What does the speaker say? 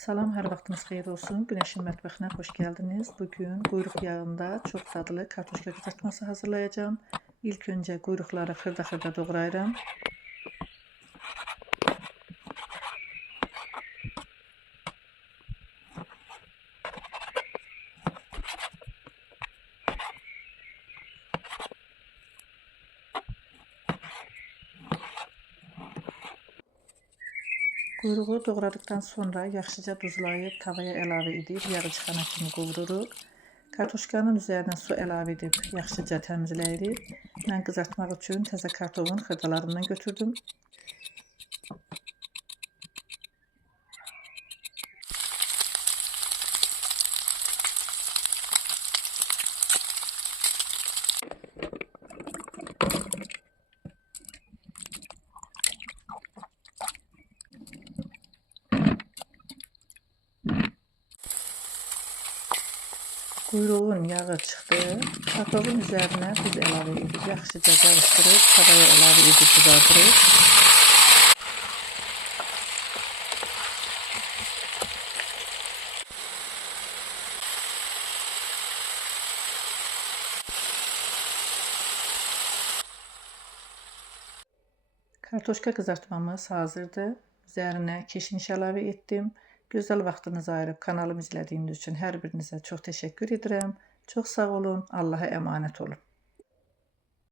Salam, hər vaxtınız xeyir olsun. Günəşin mətbəxinə xoş gəldiniz. Bugün quyruq yağında çox dadlı kartoşka qızartması hazırlayacağım. İlk öncə quyruqları xırda-xırda doğrayıram. Quyruğu doğradıktan sonra yaxşıca duzlayıb tavaya əlavə edib yağı çıxana kimi qovururuq. Kartoşkanın üzərinə su əlavə edib yaxşıca təmizləyirik. Mən qızartmaq üçün təzə kartofun xırdalarından götürdüm. Quyruğun yağı çıxdı. Kartofun üzərinə duz əlavə edib yaxşıca qarışdırıb tavaya əlavə edib qızardırıq. Kartoşka qızartmamız hazırdır. Üzərinə keşniş əlavə etdim. Gözəl vaxtınızı ayırıb kanalımı izlədiyiniz üçün hər birinizə çox təşəkkür edirəm. Çox sağ olun. Allaha əmanət olun.